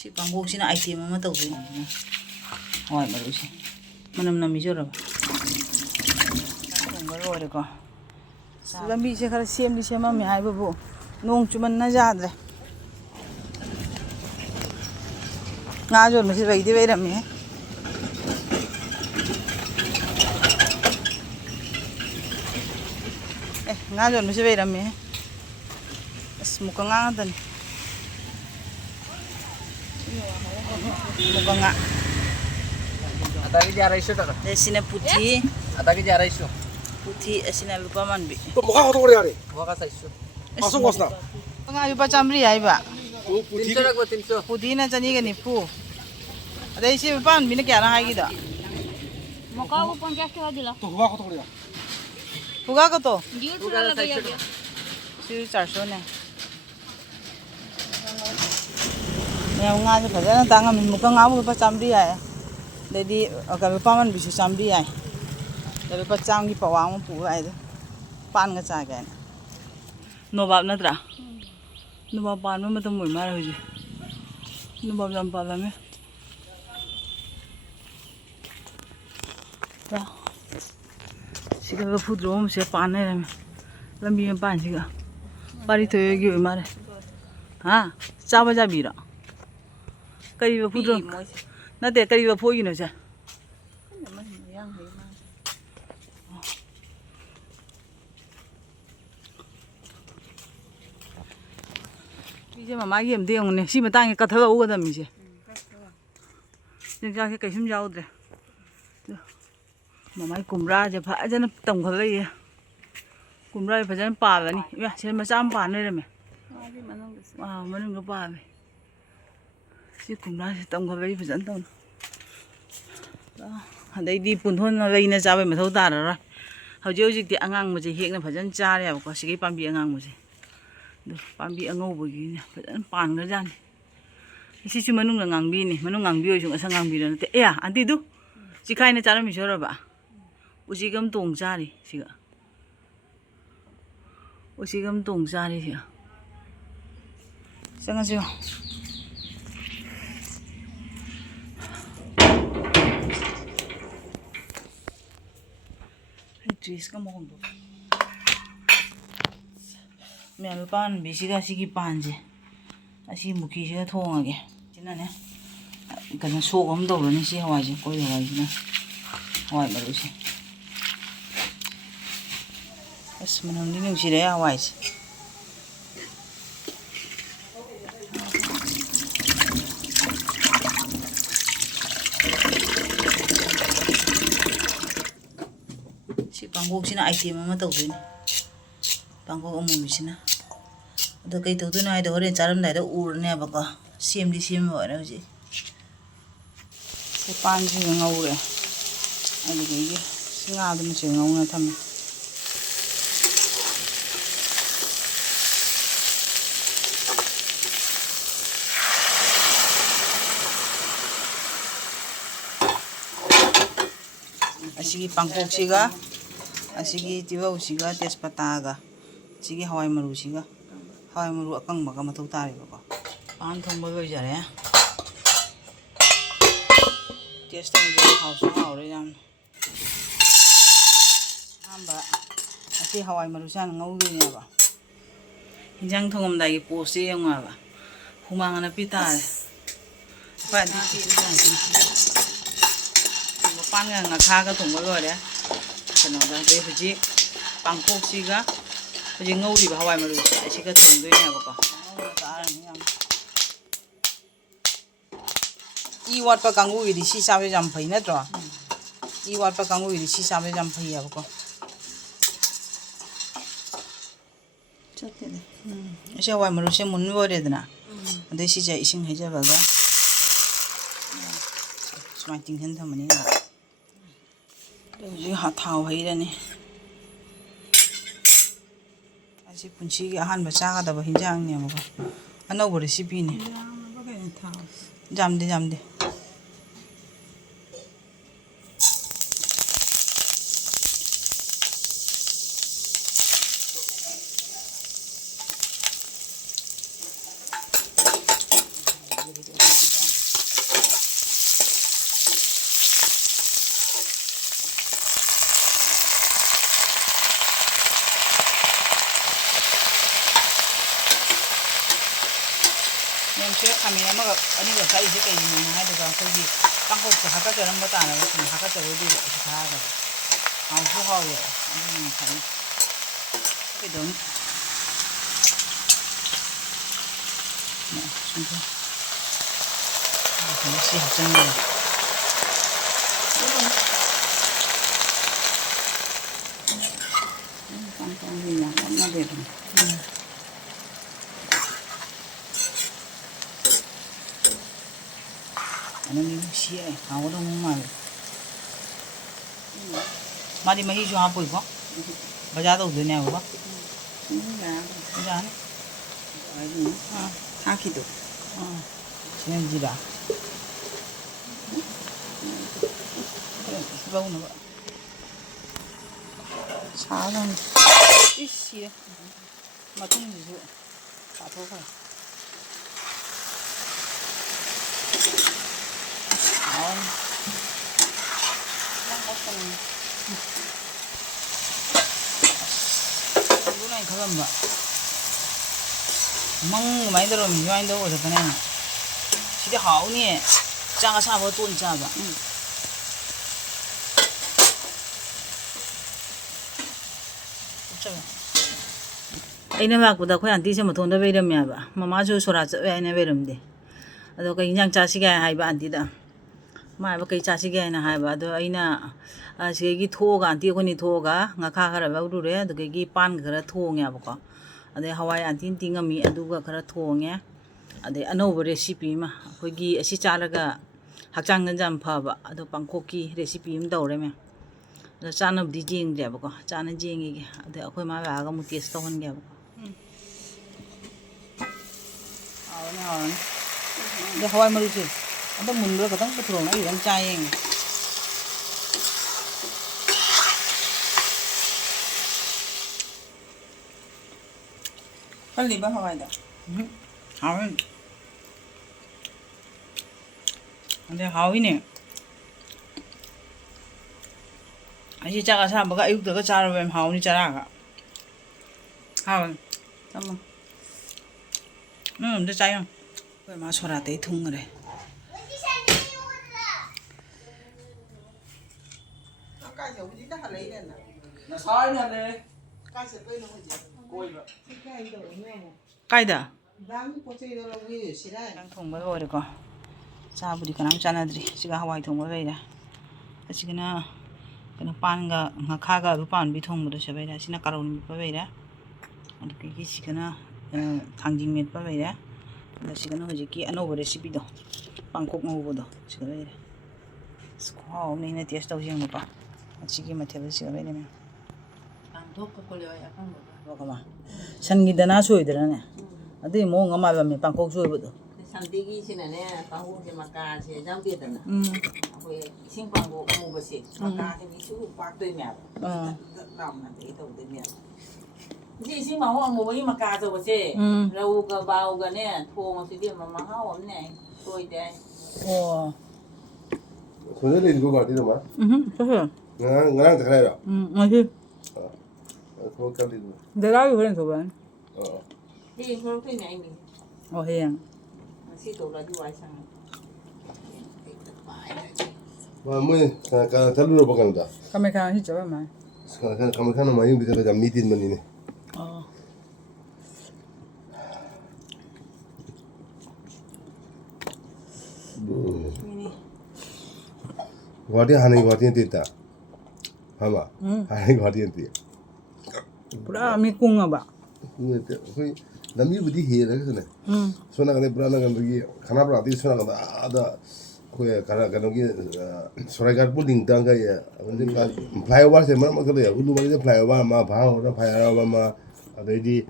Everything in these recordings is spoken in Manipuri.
ꯁꯤ ꯀꯥꯡꯕꯣꯛꯁꯤꯅ ꯑꯥꯏꯇꯦꯝ ꯑꯃ ꯇꯧꯗꯣꯏꯅꯤ ꯍꯋꯥꯏ ꯃꯔꯨꯁꯦ ꯃꯅꯝ ꯅꯝꯃꯤꯖꯔꯕ ꯊꯣꯡꯕ ꯂꯣꯏꯔꯦꯀꯣ ꯂꯝꯕꯤꯁꯦ ꯈꯔ ꯁꯦꯝꯗꯤ ꯁꯦꯝꯃꯝꯃꯦ ꯍꯥꯏꯕꯕꯨ ꯅꯣꯡ ꯆꯨꯃꯟꯅ ꯌꯥꯗ꯭ꯔꯦ ꯉꯥ ꯌꯣꯟꯕꯁꯤ ꯂꯩꯗꯤ ꯂꯩꯔꯝꯃꯦ ꯉꯥ ꯌꯣꯟꯕꯁꯤ ꯂꯩꯔꯝꯃꯦ ꯑꯁ ꯃꯨꯛꯀ ꯉꯥ ꯉꯥꯛꯇꯅꯤ muka nggak Atagi jara isu tak? sini putih Atagi jara isu. putih sini lupa man bi 또 뭐가 하도 그래 하래. Buka sa isu. 마송 왔나? nga lupa chamri ay ba 부티. Tinso ko tinso. putih na chani ka ni pu ada isi lupa man bi na kya na hai gida मौका वो 50 टका दिला 또 뭐가 하도 그래. puga ko to ये थोड़ा लगाया गया si 400 ne yang nga sa phajana tanga min muka nga lupa chamri ay dedi ka lupa man bi si chamri ay lupa cham gi pawang mo pu ay de pan nga cha ga no bab na tra no bab pan ma matam moi ma hoji no bab jam pa la me ta siga ga fu drom se pan ne lambi me pan siga pari to gi ma re ha cha ba ja bi ra kari ba fu drom na te kari ba pho gi no cha 이제 마마기 힘대 용네 심에 땅에 까다가 오거든 이제 진짜 cái sum rau rồi 마마이 굼라 이제 파잖아 똥걸래 굼라 파잖아 빠라니 야 제일 마참 빠네라며 아 뭐는 거 빠네 시 굼라 똥걸래 파잖아 똥 한데디 분혼나 레이나 잡에 마thau 따라라 hꯧꯖꯤꯛ hꯧꯖꯤꯛꯇꯤ ꯑꯉꯥꯡ ꯃꯁꯦ ꯍꯦꯛꯅ ꯐꯖꯅ ꯆꯥꯔꯦꯕꯀꯣ ꯁꯤꯒꯤ ꯄꯥꯝꯕꯤ ꯑꯉꯥꯡ ꯃꯁꯦ ꯄꯥꯝꯕꯤ ꯑꯉꯧꯕꯒꯤꯅꯦ ꯐꯖꯅ ꯄꯥꯟꯈ꯭ꯔꯖꯥꯠꯅꯤ ꯁꯤꯁꯨ ꯃꯅꯨꯡꯗ ꯉꯥꯡꯕꯤꯅꯤ ꯃꯅꯨꯡ ꯉꯥꯡꯕꯤ ꯑꯣꯏꯁꯨ ꯉꯁꯪ ꯉꯥꯡꯕꯤꯔ ꯅꯠꯇꯦ ꯑꯦ ꯑꯟꯇꯤꯗꯨ ꯆꯤꯈꯥꯏꯅ ꯆꯥꯔꯝꯃꯤꯁꯣꯔꯕ ꯎꯆꯤꯒꯝ ꯇꯣꯡ ꯆꯥꯔꯤ ꯁꯤꯒ ꯎꯆꯤꯒꯝ ꯇꯣꯡ ꯆꯥꯔꯤ ꯁꯤꯒ ꯆꯪꯉꯁꯤ요 드레스가 먹은다 멜반 비시가 시기 반지 아시 무기시가 통하게 지나네 그냥 소금 넣으니 시 하와지 꼬리 하와지나 하와이 말이지 asmana nining sire hawaisi si panggoksina item ama tawdini panggok amumisina ado kai tawduna ai do horen charamdai da urne baka semdi semba ora hoji se panji ngaure ai ge singa dum se ngauna thame asigi pangkoksiga asigi tiwausiga tespataga sigi hawai marusiga hawai maru akangbaga mathau taribako pan thongba loijare taste tongje hausu haure yam amba asi hawai maru san ngauline ba hinjang thongomdagi poste yangaba humangana pitare pa di pan nga kha ka thongba lore kano da be huji pangkok siga huji ngauri ba hawai maru si ka thongdoi ne ba ko i wat pa kangu wi di si sabe jam phai na tro i wat pa kangu wi di si sabe jam phai ya ba ko chatte ne ese hawai maru se mun bore dana ade si ja ising heja ba ga smart ting hen thamani na जी हाँ था वही रहने ऐसे पुंची के आहान बचा का दबा हिंजांग ने मगा अनौ रेसिपी ने जाम दे ꯁꯤꯗ ꯈꯥꯃꯦꯟ ꯑꯃꯒ ꯑꯅꯤꯒ ꯀꯛꯏꯁꯦ ꯀꯩꯒꯤꯅꯣ ꯍꯥꯏꯗꯨꯒ ꯑꯩꯈꯣꯏꯒꯤ ꯄꯥꯡꯈꯣꯛꯁꯦ ꯍꯥꯀꯠꯆꯔꯝꯕ ꯇꯥꯔꯒꯁꯨ ꯍꯥꯀꯠꯆꯔꯣꯏꯗꯣꯏꯕ ꯑꯁꯤ ꯊꯥꯔꯒ ꯍꯥꯎꯁꯨ ꯍꯥꯎꯋꯦꯕ ꯑꯗꯨꯅ ꯐꯩ ꯀꯩꯗꯧꯅꯤ ꯁꯤ ꯍꯥꯞꯆꯤꯟꯒꯦ ꯌꯥꯝ ꯀꯟꯅꯗꯦ ꯑꯅꯤ ꯅꯨꯡꯁꯤꯌꯦ ꯍꯥꯎꯒꯗꯧꯕ ꯃꯥꯜꯂꯦ ꯃꯥꯗꯤ ꯃꯍꯤꯁꯨ ꯍꯥꯞꯄꯣꯏꯀꯣ ꯕꯖꯥꯔ ꯇꯧꯗꯣꯏꯅꯦꯕꯀꯣ ꯌꯥꯅꯤ 하기도. 지난 지라 먹는 거 사람 이씨야 맞는 지도 다 먹어 누나이 그건 뭐 멍 많이 들어오면 많이 들어오고 저번에 진짜 하오니 짜가 사버 돈 짜봐 ꯑꯩꯅ ꯂꯥꯛꯄꯗ ꯑꯩꯈꯣꯏ ꯑꯟꯇꯤꯁꯦ ꯃꯊꯣꯟꯗ ꯂꯩꯔꯝꯃꯦꯕ ꯃꯃꯥꯁꯨ ꯁꯣꯔꯥꯠ ꯆꯠꯂꯦ ꯍꯥꯏꯅ ꯂꯩꯔꯝꯗꯦ ꯑꯗꯣ ꯀꯩ ꯏꯟꯖꯥꯡ ꯆꯥꯁꯤꯒꯦ ꯍꯥꯏꯕ ꯑꯟꯇꯤꯗ ꯃꯥ ꯍꯥꯏꯕ ꯀꯩ ꯆꯥꯁꯤꯒꯦ ꯍꯥꯏꯅ ꯍꯥꯏꯕ ꯑꯗꯣ ꯑꯩꯅ ꯁꯤꯗꯒꯤ ꯊꯣꯛꯑꯒ ꯑꯟꯇꯤ ꯑꯩꯈꯣꯏꯅꯤ ꯊꯣꯛꯑꯒ ꯉꯥꯈꯥ ꯈꯔ ꯂꯧꯔꯨꯔꯦ ꯑꯗꯨꯗꯒꯤ ꯄꯥꯟꯒ ꯈꯔ ꯊꯣꯡꯉꯦꯕꯀꯣ ꯑꯗꯩ ꯍꯋꯥꯏ ꯑꯟꯇꯤꯅ ꯇꯤꯡꯉꯝꯃꯤ ꯑꯗꯨꯒ ꯈꯔ ꯊꯣꯡꯉꯦ ꯑꯗꯩ ꯑꯅꯧꯕ ꯔꯦꯁꯤꯄꯤ ꯑꯃ ꯑꯩꯈꯣꯏꯒꯤ ꯑꯁꯤ ꯆꯥꯔꯒ ꯍꯛꯆꯥꯡꯗ ꯌꯥꯝ ꯐꯕ ꯑꯗꯣ ꯄꯥꯡꯈꯣꯛꯀꯤ ꯔꯦꯁꯤꯄꯤ ꯑꯃ ꯇꯧꯔꯦ ꯃꯌꯥꯝ ꯑꯗꯣ ꯆꯥꯅꯕꯗꯤ ꯌꯦꯡꯗ꯭ꯔꯦꯕꯀꯣ ꯆꯥꯅ ꯌꯦꯡꯉꯤꯒꯦ ꯑꯗꯩ ꯑꯩꯈꯣꯏ ꯃꯥ ꯂꯥꯛꯑꯒ ꯑꯃꯨꯛ test ꯇꯧꯍꯟꯒꯦꯕꯀꯣ 하오네 하오네 근데 하와이 머리지 한번 문으로 가당 들어오나 이런 짜잉 빨리 봐 하와이다. 하오이 근데 하오이네 아시 짜가 사먹어 아육다가 자르면 하오니 짜라가 하오이 잠깐만 근데 짜요 왜 마소라대 통그래 아까 여기다 할래 이랬나? 나 사이나네. 가서 빼는 거지. 꼬이바. 색깔도 없네. 까이다 남 포체이도로 위에 시라. 랑 통보가 오래고 짜부리 그냥 짜나들이 지가 하와이 통보가 이래 지금은 그냥 빵가 가가 루pan 비통보도 셔베라 시나 까로니 비빠베라 이렇게 지금은 당진 밑빠베라 근데 지금은 hojiki anova recipe do bangkok ngobodo siga bere squaw ni test tau jeng ba chigi mathel siga bere me 방독 꼴려 약간 거. bakama sangi dana soidrane adi mo ngama ba me bangkok soibodo 산디기시네 방국제 막가시 장비잖아. 아고에 싱방고 오고시 막가시 미수 빡되면. 남나 되도 되면. 이제 싱방고 오고이 막가서 보세. 라우가 바우가네 통어시디 마마하 없네. 또이데. 와 손을 읽고 가디도 마. 그래 나랑 잘해요. 아니 그거 깔리고. 내가 그런 소반 이 그렇게 냐이니. 해양 시도라도 와상. 뭐 잘루러 보간다. 카메라 히죠 마 가면 가는 많이 우리가 좀 미딘 만이네. guardian hani guardian tita. Hama. Hani guardian tita. pura mi kunga ba Ngete koi lami budi he la kasne. Sona kane pura na kan gi khana pra ati sona kan ada koi kara kan gi soragar building tang ga ya abin ka flyover se mar makale ya ulu mari flyover ma bha ora flyover ma adai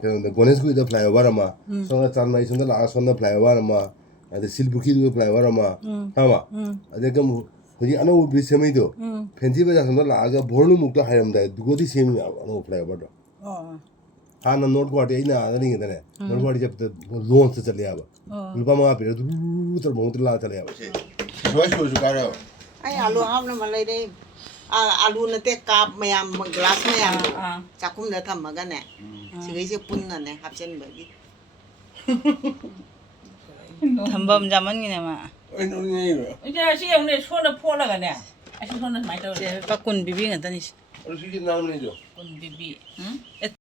kan gonesh ku da flyover ma sona chan mai sona la sona flyover ma ada silbuki du flyover ma hama adai kam hoji ano bridge semai do penji ba sona la ga bornu mukta hayam da dugodi semi ano flyover do हाँ ना नोट गुआटी आई ना आधा नहीं कहते हैं नोट गुआटी जब तक लोन से चले आवा लुपा मंगा फिर तो बहुत लाल चले आवा शो शो कर रहे हो 아니 알루 하면 말레데 알루는 때값 매ям 글라스 매ям 작품 내 담아가네 지금 이제 분나네 합친 거기 ꯊꯝꯐꯝ ꯆꯥꯃꯟꯒꯤꯅꯦ ꯃꯥ 哎，弄你了， 이제 시험에 손을 포라가네. 아시 손을 많이 떠. เจ๊ปลากุนบีบีกันตอนนี้ 我是去拿那个。 กุนบีบี